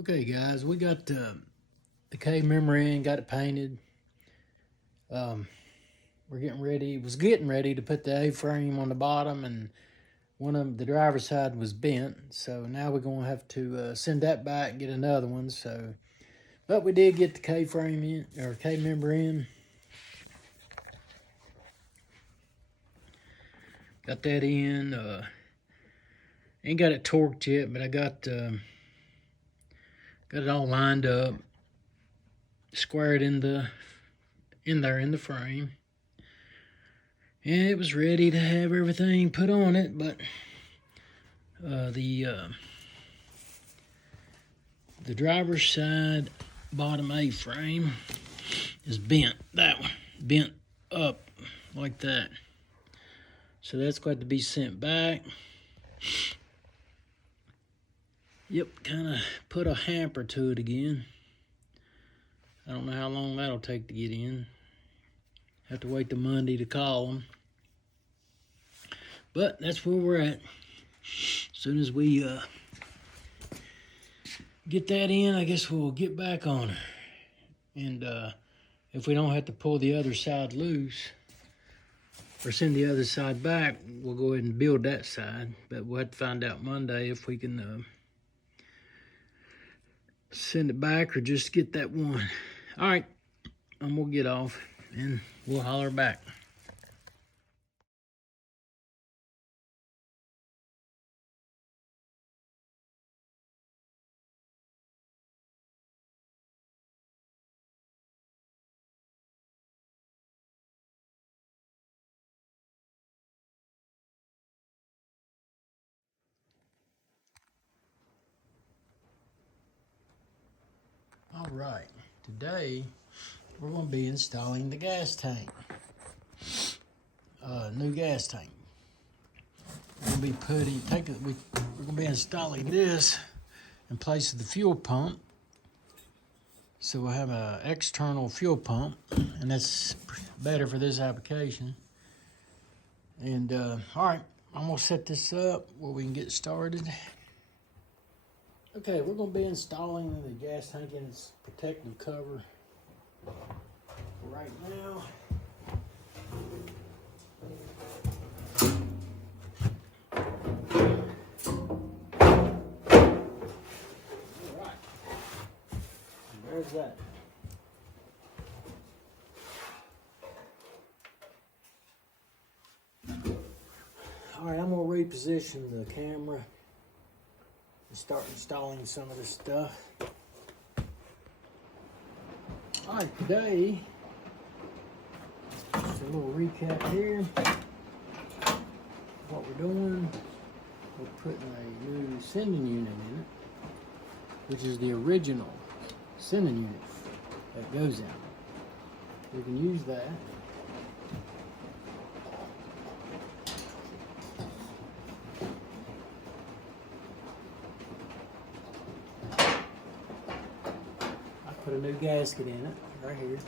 Okay, guys, we got the K memory in, got it painted. We're getting ready. Was getting ready to put the A-frame on the bottom, and one of the driver's side was bent. So now we're gonna have to send that back and get another one. So, but we did get the K-frame in, or K member in. Got that in. Ain't got it torqued yet, but I got it all lined up, squared in there in the frame, and it was ready to have everything put on it. But the driver's side bottom A-frame is bent. That one bent up like that. So that's got to be sent back. Yep, kind of put a hamper to it again. I don't know how long that'll take to get in. Have to wait till Monday to call them. But that's where we're at. As soon as we get that in, I guess we'll get back on her. And if we don't have to pull the other side loose or send the other side back, we'll go ahead and build that side. But we'll have to find out Monday if we can send it back or just get that one. All right, I'm gonna get off and we'll holler back. All right, today we're going to be installing the gas tank, new gas tank. We're going to be installing this in place of the fuel pump. So we'll have an external fuel pump, and that's better for this application. And all right, I'm going to set this up where we can get started. Okay, we're going to be installing the gas tank in its protective cover right now. All right, and there's that. All right, I'm going to reposition the camera and start installing some of this stuff. All right, today, just a little recap here. What we're doing, we're putting a new sending unit in it, which is the original sending unit that goes in. We can use that. Put a new gasket in it, right here.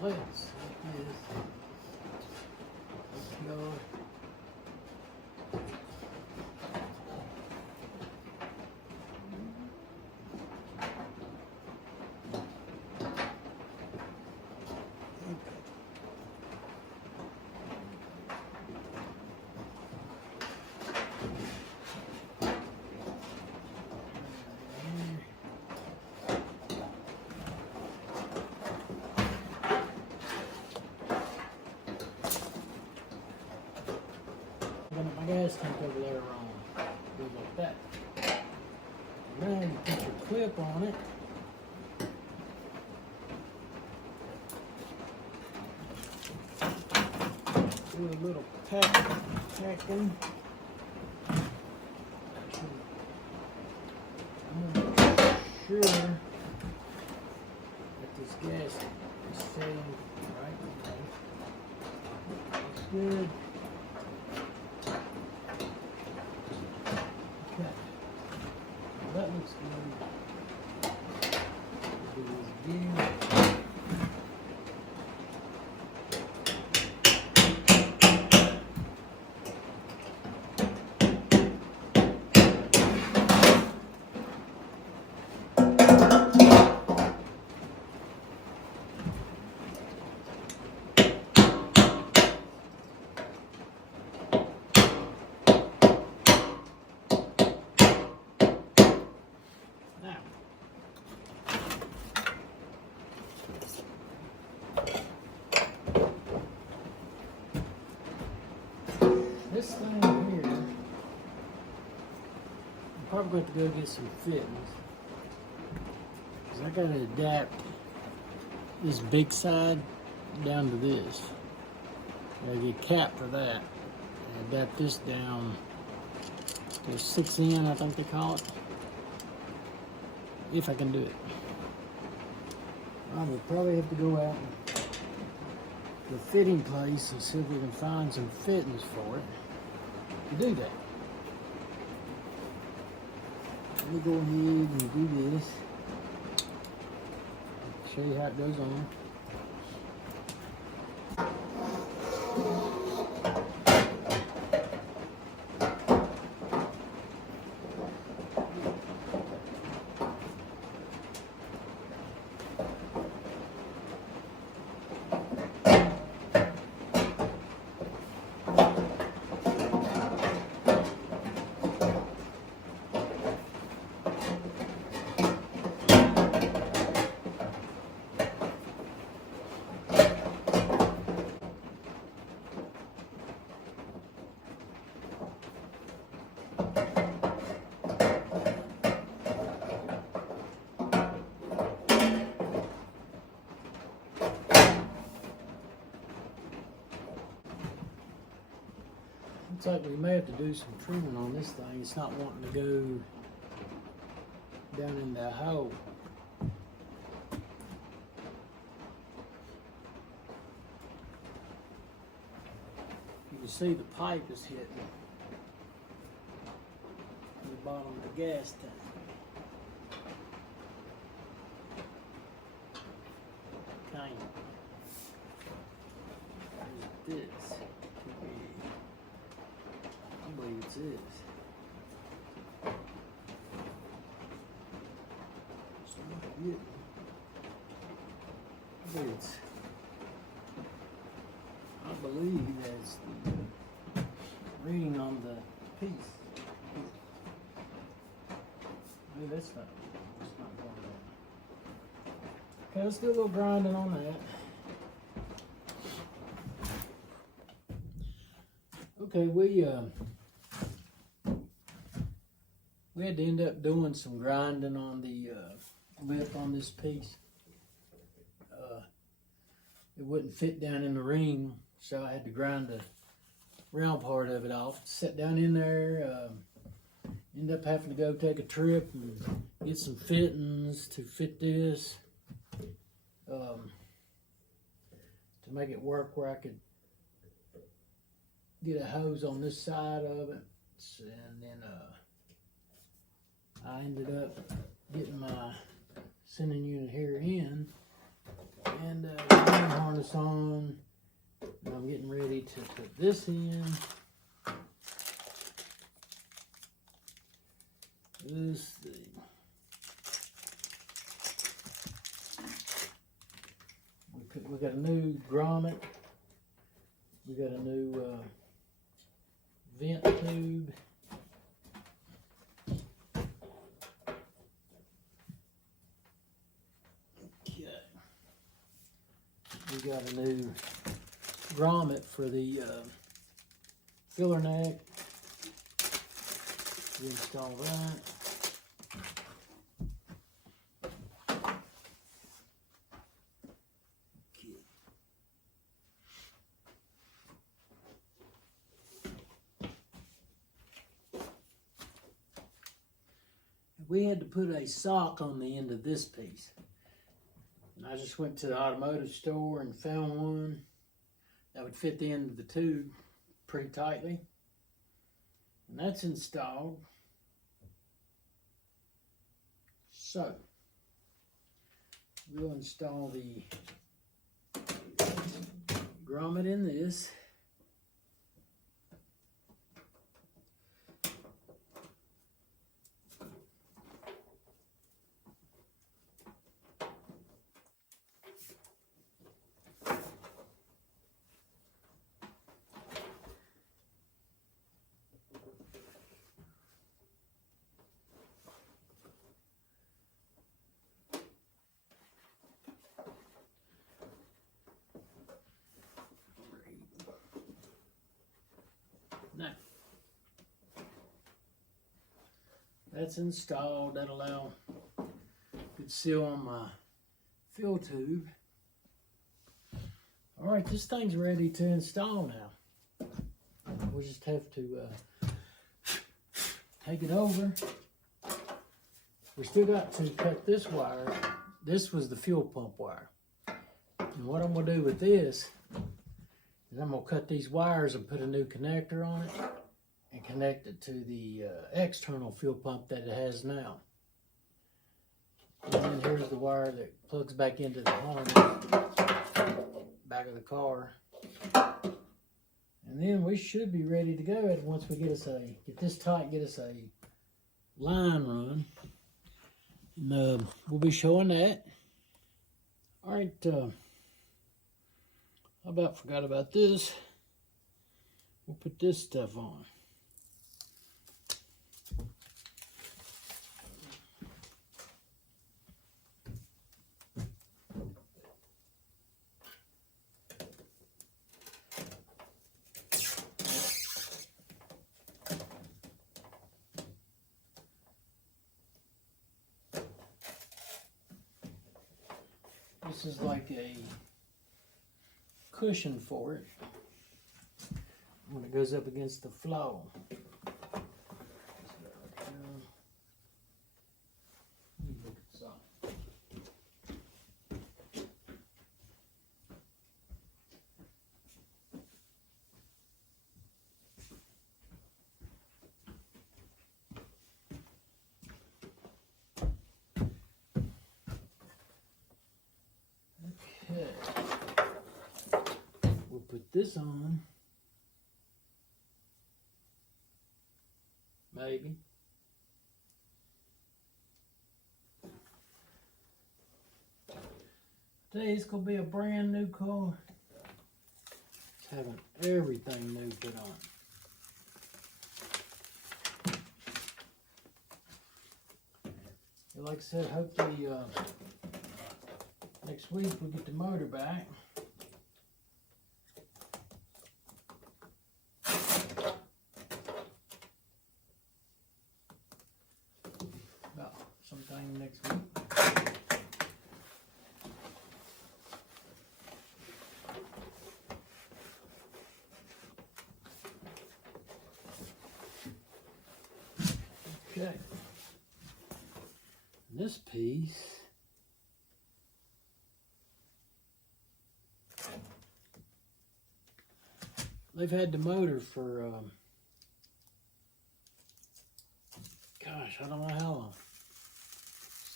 Let's go. My gas tank over there on. Do like that. Now you put your clip on it. Do a little packing. I'm going to make sure that this gas is staying right. Looks good. That looks good. Do this again. this thing here, I'm probably going to go get some fittings. Because I got to adapt this big side down to this. I get a cap for that. And adapt this down to 6N, I think they call it. If I can do it. I will probably have to go out to the fitting place and see if we can find some fittings for it to do that. Let me go ahead and do this. Show you how it goes on. Looks like we may have to do some trimming on this thing. It's not wanting to go down in that hole. You can see the pipe is hitting the bottom of the gas tank. Kind of. There's this. I believe it's this. It's not good. I believe that's the reading on the piece. Maybe that's not going down. Okay, let's do a little grinding on that. Okay, we had to end up doing some grinding on the lip on this piece. It wouldn't fit down in the ring, so I had to grind the round part of it off. Sat down in there, end up having to go take a trip and get some fittings to fit this, to make it work where I could get a hose on this side of it. And then I ended up getting my sending unit here in and the harness on. And I'm getting ready to put this in. This thing. We got a new grommet. We got a new vent tube. Okay. We got a new grommet for the filler neck. We install that. We had to put a sock on the end of this piece. And I just went to the automotive store and found one that would fit the end of the tube pretty tightly. And that's installed. So, we'll install the grommet in this. that's installed. That'll allow good seal on my fill tube. All right, this thing's ready to install now. We'll just have to take it over. We still got to cut this wire. This was the fuel pump wire. And what I'm gonna do with this is I'm gonna cut these wires and put a new connector on it and connect it to the external fuel pump that it has now. And then here's the wire that plugs back into the harness, back of the car. And then we should be ready to go once we get this tight, get us a line run. And we'll be showing that. All right, I about forgot about this. We'll put this stuff on. This is like a cushion for it when it goes up against the flow. We'll put this on. Maybe. Today it's gonna be a brand new car. It's having everything new put on. Like I said, hopefully next week we'll get the motor back. About sometime next week. Okay. This piece they've had the motor for gosh, I don't know how long,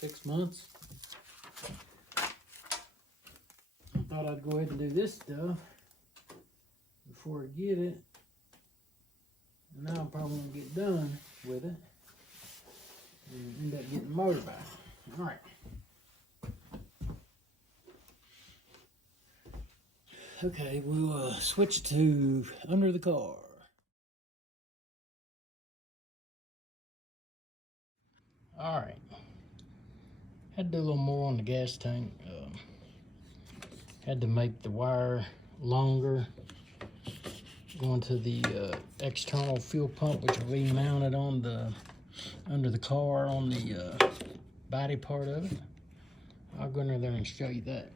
6 months. I thought I'd go ahead and do this stuff before I get it, and now I'm probably gonna get done with it and end up getting the motor back. All right. Okay, we'll switch to under the car. All right. Had to do a little more on the gas tank. Had to make the wire longer going to the external fuel pump, which will be mounted on the under the car on the body part of it. I'll go under there and show you that.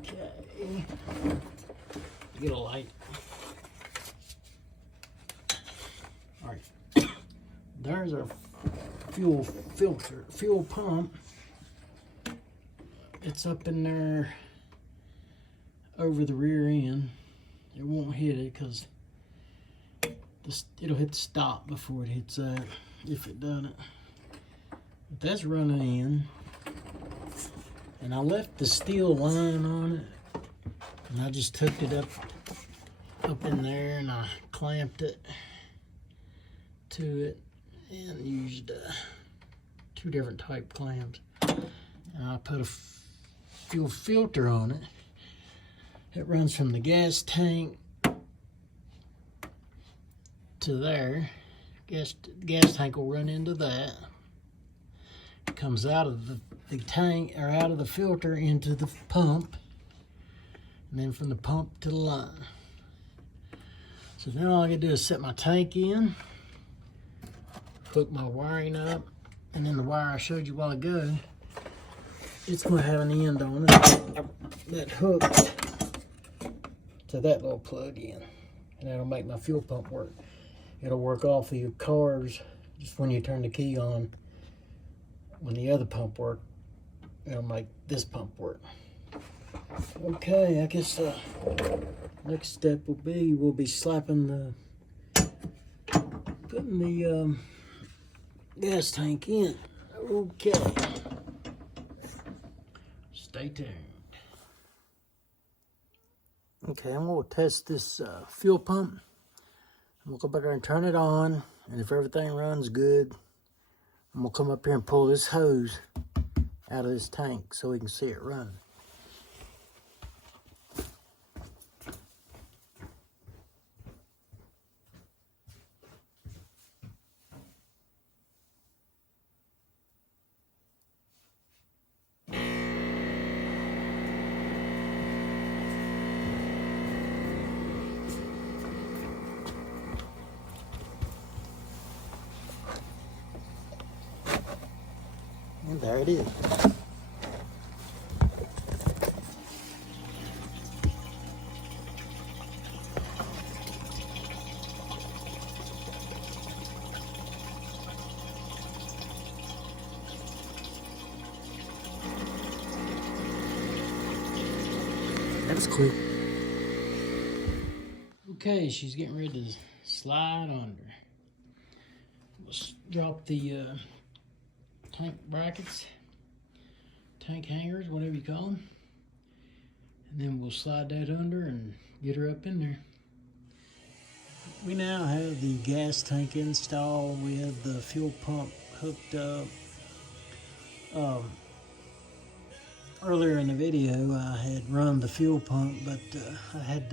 Okay, get a light. All right, there's our fuel filter, fuel pump. It's up in there over the rear end. It won't hit it because it'll hit the stop before it hits that, if it doesn't. But that's running in. And I left the steel line on it. And I just took it up in there and I clamped it to it and used 2 different type clamps. And I put a fuel filter on it. It runs from the gas tank to there. Gas tank will run into that. It comes out of the tank, or out of the filter into the pump, and then from the pump to the line. So now all I gotta do is set my tank in, hook my wiring up, and then the wire I showed you a while ago, it's gonna have an end on it that hooks to that little plug in, and that'll make my fuel pump work. It'll work off of your cars just when you turn the key on. When the other pump works, it'll make this pump work. Okay, I guess next step will be we'll be slapping putting the gas tank in. Okay, stay tuned. Okay, I'm going to test this fuel pump. We'll go back there and turn it on, and if everything runs good, I'm going to come up here and pull this hose out of this tank so we can see it running. And there it is. That's quick. Okay, she's getting ready to slide under. Let's drop the tank brackets, tank hangers, whatever you call them, and then we'll slide that under and get her up in there. We now have the gas tank installed. We have the fuel pump hooked up. Earlier in the video I had run the fuel pump, but I had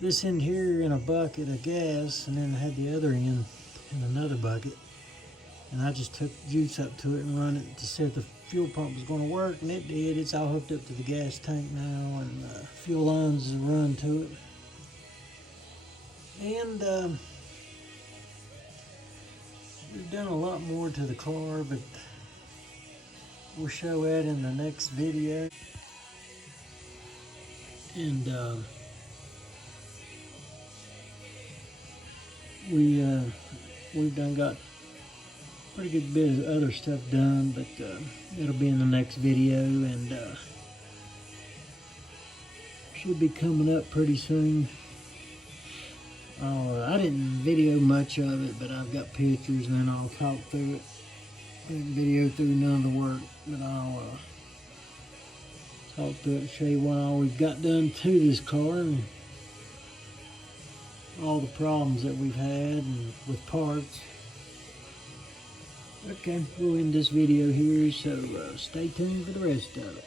this end here in a bucket of gas, and then I had the other end in another bucket. And I just took juice up to it and run it to see if the fuel pump was going to work, and it did. It's all hooked up to the gas tank now, and fuel lines run to it. And we've done a lot more to the car, but we'll show that in the next video. And we've done got pretty good bit of other stuff done, but it'll be in the next video, and should be coming up pretty soon. I didn't video much of it, but I've got pictures, and then I'll talk through it. I didn't video through none of the work, but I'll talk through it and show you what all we've got done to this car, and all the problems that we've had and with parts. Okay, we'll end this video here, so stay tuned for the rest of it.